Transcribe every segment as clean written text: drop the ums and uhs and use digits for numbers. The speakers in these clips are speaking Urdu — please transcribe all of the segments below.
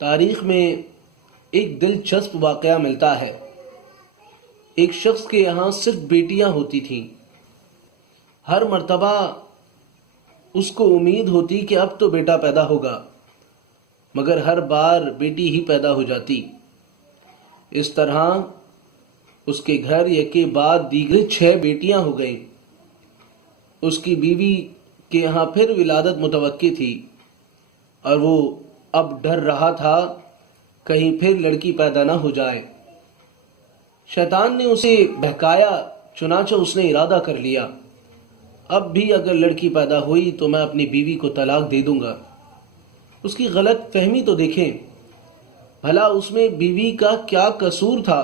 تاریخ میں ایک دلچسپ واقعہ ملتا ہے۔ ایک شخص کے یہاں صرف بیٹیاں ہوتی تھیں۔ ہر مرتبہ اس کو امید ہوتی کہ اب تو بیٹا پیدا ہوگا، مگر ہر بار بیٹی ہی پیدا ہو جاتی۔ اس طرح اس کے گھر یکے بعد دیگر 6 بیٹیاں ہو گئیں۔ اس کی بیوی کے یہاں پھر ولادت متوقع تھی، اور وہ اب ڈر رہا تھا کہیں پھر لڑکی پیدا نہ ہو جائے۔ شیطان نے اسے بہکایا، چنانچہ اس نے ارادہ کر لیا، اب بھی اگر لڑکی پیدا ہوئی تو میں اپنی بیوی کو طلاق دے دوں گا۔ اس کی غلط فہمی تو دیکھیں، بھلا اس میں بیوی کا کیا قصور تھا؟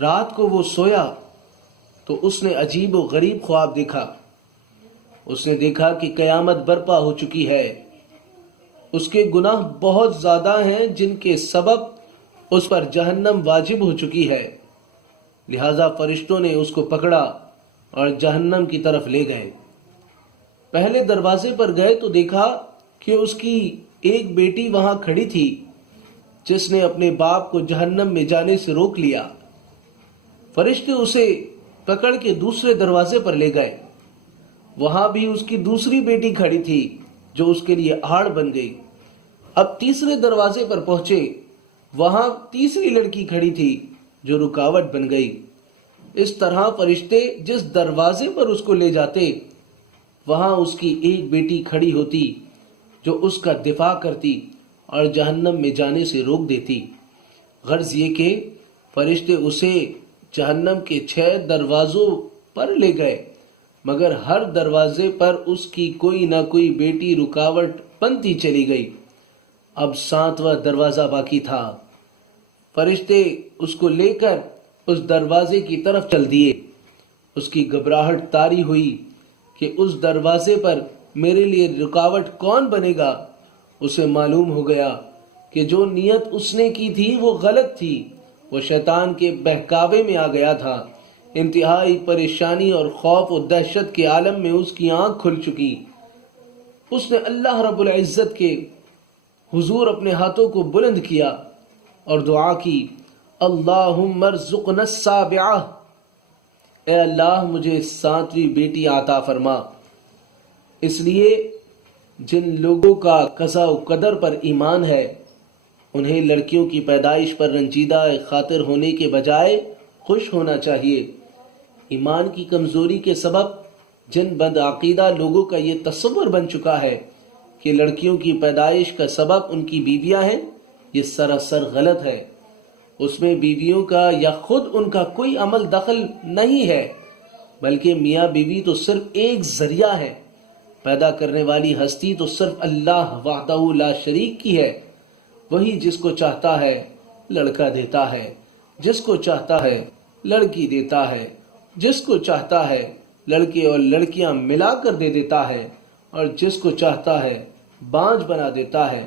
رات کو وہ سویا تو اس نے عجیب و غریب خواب دیکھا۔ اس نے دیکھا کہ قیامت برپا ہو چکی ہے۔ اس کے گناہ بہت زیادہ ہیں جن کے سبب اس پر جہنم واجب ہو چکی ہے، لہذا فرشتوں نے اس کو پکڑا اور جہنم کی طرف لے گئے۔ پہلے دروازے پر گئے تو دیکھا کہ اس کی ایک بیٹی وہاں کھڑی تھی جس نے اپنے باپ کو جہنم میں جانے سے روک لیا۔ فرشتے اسے پکڑ کے دوسرے دروازے پر لے گئے۔ وہاں بھی اس کی دوسری بیٹی کھڑی تھی جو اس کے لیے آڑ بن گئی۔ اب تیسرے دروازے پر پہنچے، وہاں تیسری لڑکی کھڑی تھی جو رکاوٹ بن گئی۔ اس طرح فرشتے جس دروازے پر اس کو لے جاتے، وہاں اس کی ایک بیٹی کھڑی ہوتی جو اس کا دفاع کرتی اور جہنم میں جانے سے روک دیتی۔ غرض یہ کہ فرشتے اسے جہنم کے 6 دروازوں پر لے گئے، مگر ہر دروازے پر اس کی کوئی نہ کوئی بیٹی رکاوٹ بنتی چلی گئی۔ اب 7واں دروازہ باقی تھا۔ فرشتے اس کو لے کر اس دروازے کی طرف چل دیے۔ اس کی گھبراہٹ طاری ہوئی کہ اس دروازے پر میرے لیے رکاوٹ کون بنے گا۔ اسے معلوم ہو گیا کہ جو نیت اس نے کی تھی وہ غلط تھی۔ وہ شیطان کے بہکاوے میں آ گیا تھا۔ انتہائی پریشانی اور خوف و دہشت کے عالم میں اس کی آنکھ کھل چکی۔ اس نے اللہ رب العزت کے حضور اپنے ہاتھوں کو بلند کیا اور دعا کی، اللہم ارزقنا السابعہ، اے اللہ مجھے 7ویں بیٹی عطا فرما۔ اس لیے جن لوگوں کا قضاء و قدر پر ایمان ہے، انہیں لڑکیوں کی پیدائش پر رنجیدہ خاطر ہونے کے بجائے خوش ہونا چاہیے۔ ایمان کی کمزوری کے سبب جن بدعقیدہ لوگوں کا یہ تصور بن چکا ہے کہ لڑکیوں کی پیدائش کا سبب ان کی بیویاں ہیں، یہ سراسر غلط ہے۔ اس میں بیویوں کا یا خود ان کا کوئی عمل دخل نہیں ہے، بلکہ میاں بیوی تو صرف ایک ذریعہ ہے۔ پیدا کرنے والی ہستی تو صرف اللہ وحدہ لا شریک کی ہے۔ وہی جس کو چاہتا ہے لڑکا دیتا ہے، جس کو چاہتا ہے لڑکی دیتا ہے، جس کو چاہتا ہے لڑکے اور لڑکیاں ملا کر دے دیتا ہے، اور جس کو چاہتا ہے بانجھ بنا دیتا ہے۔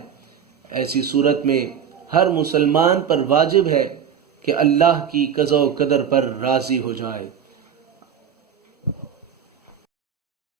ایسی صورت میں ہر مسلمان پر واجب ہے کہ اللہ کی قضاء و قدر پر راضی ہو جائے۔